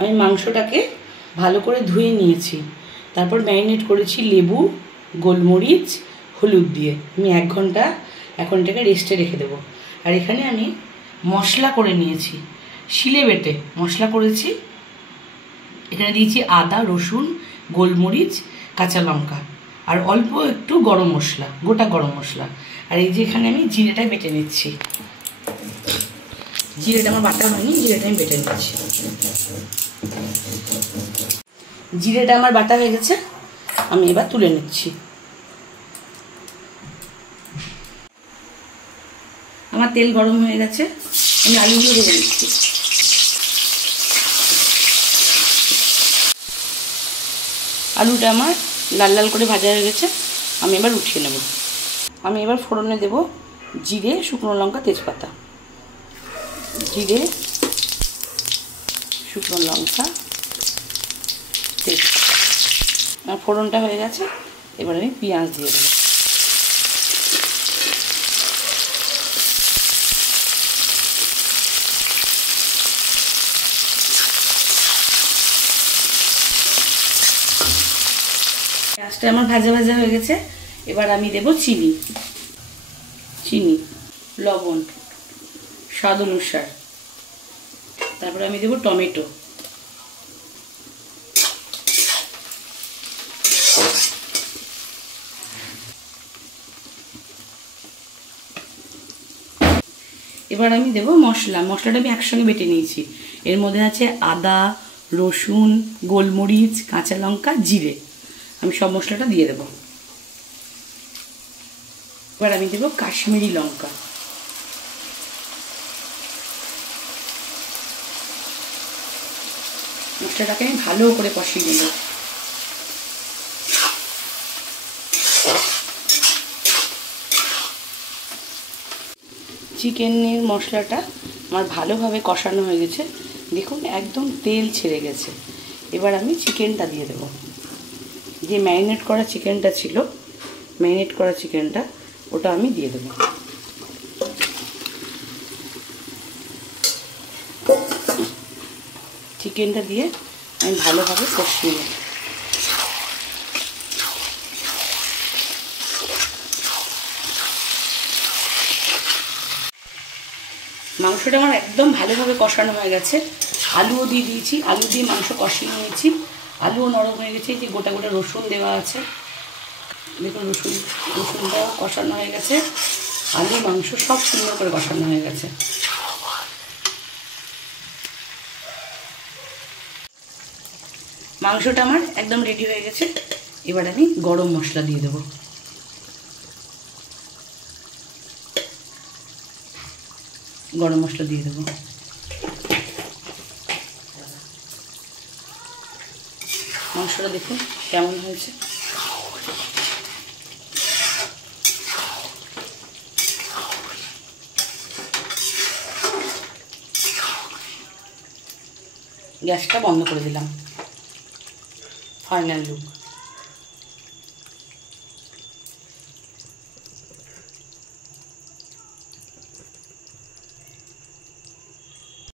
আমি মাংসটাকে ভালো করে ধুয়ে নিয়েছি, তারপর ম্যারিনেট করেছি লেবু, গোলমরিচ, হলুদ দিয়ে। আমি 1 ঘন্টা এখন এটাকে রেস্টে রেখে দেবো। আর এখানে আমি মশলা করে নিয়েছি, শিলে বেটে মশলা করেছি। এখানে দিয়েছি আদা, রসুন, গোলমরিচ, কাঁচা লঙ্কা আর অল্প একটু গরম মশলা, গোটা গরম মশলা। আর এই যে এখানে আমি জিরেটা বেটে নিচ্ছি, জিরেটা আমার বাটা হয়নি, জিরেটা আমি বেটে নিচ্ছি। জিরেটা আমার বাটা হয়ে গেছে, আমি এবার তুলে নিচ্ছি। আমার তেল গরম হয়ে গেছে, আমি আলুগুলো ভেজে নিচ্ছি। আলুটা আমার লাল লাল করে ভাজা হয়ে গেছে, আমি এবার উঠিয়ে নেব। আমি এবার ফোড়নে দেব জিরে, শুকনো লঙ্কা, তেজপাতা। জিরে, শুকনো লঙ্কা, তেজপাতা। আমার ফোড়নটা হয়ে গেছে, এবার আমি পেঁয়াজ দিয়ে দেবো। পেঁয়াজটা আমার ভাজা ভাজা হয়ে গেছে, এবার আমি দেব চিনি, লবণ স্বাদ অনুসার। তারপরে আমি দেব টমেটো, এবার আমি দেব মশলা। মশলাটা আমি একসঙ্গে বেটে নিয়েছি। এর মধ্যে আছে আদা, রসুন, গোলমরিচ, কাঁচা লঙ্কা, জিরে। আমি সব মশলাটা দিয়ে দেব। এবার আমি দেব কাশ্মীরি লঙ্কা, মশলাটাকে আমি ভালো করে কষিয়ে নেব। চিকেনের মশলাটা আমার ভালোভাবে কষানো হয়ে গেছে, দেখুন একদম তেল ছেড়ে গেছে। এবার আমি চিকেনটা দিয়ে দেব। যে ম্যারিনেট করা চিকেনটা ছিল, ওটা আমি দিয়ে দেব। চিকেনটা দিয়ে আমি ভালোভাবে কষিয়ে নেব। মাংসটা আমার একদম ভালোভাবে কষানো হয়ে গেছে। আলুও দিয়ে দিয়েছি, আলু দিয়ে মাংস কষিয়ে নিয়েছি। আলুও নরম হয়ে গেছে, যে গোটা গোটা রসুন দেওয়া আছে, দেখুন রসুনটাও কষানো হয়ে গেছে। আলু মাংস সব সুন্দর করে কষানো হয়ে গেছে। মাংসটা আমার একদম রেডি হয়ে গেছে। এবার আমি গরম মশলা দিয়ে দেবো। গরম মশলা দিয়ে দেবো। মাংসটা দেখুন কেমন হয়েছে। গ্যাসটা বন্ধ করে দিলাম। Final look.